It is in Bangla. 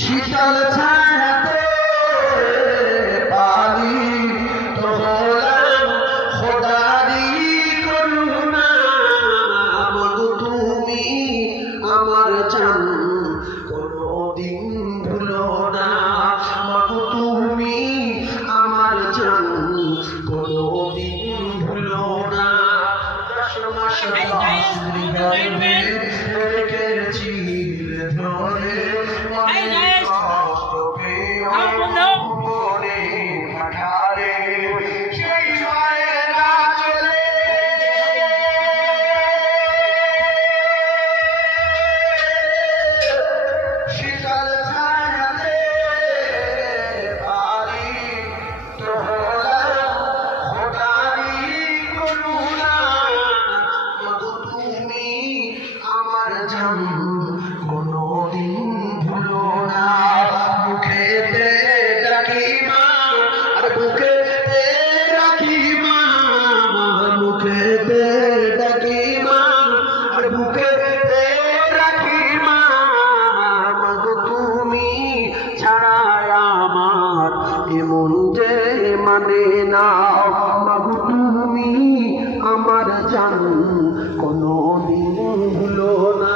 শীতল ছায়াতে পালি তো হলাম খোদারি করুণা। মাগো তুমি আমার জান কোনদিন ভুলো না। মাগো তুমি আমার জান কোনদিন ভুলো না। রেখেছি ধরে মনে পাঠারে সেই মায়েরা চলে শীতল ছায়াতে পারি তো হলাম খোদারি করুণা। মাগো তুমি আমার জান কোনদিন ভুলো না। মুখেতে ডাকি মা আর বুকেতে রাখি মা। মুখেতে ডাকি মা আর বুকেতে রাখি মা। মাগো তুমি ছাড়া আমার এমন যে মানে না। মাগো তুমি আমার জান কোনদিন ভুলো না।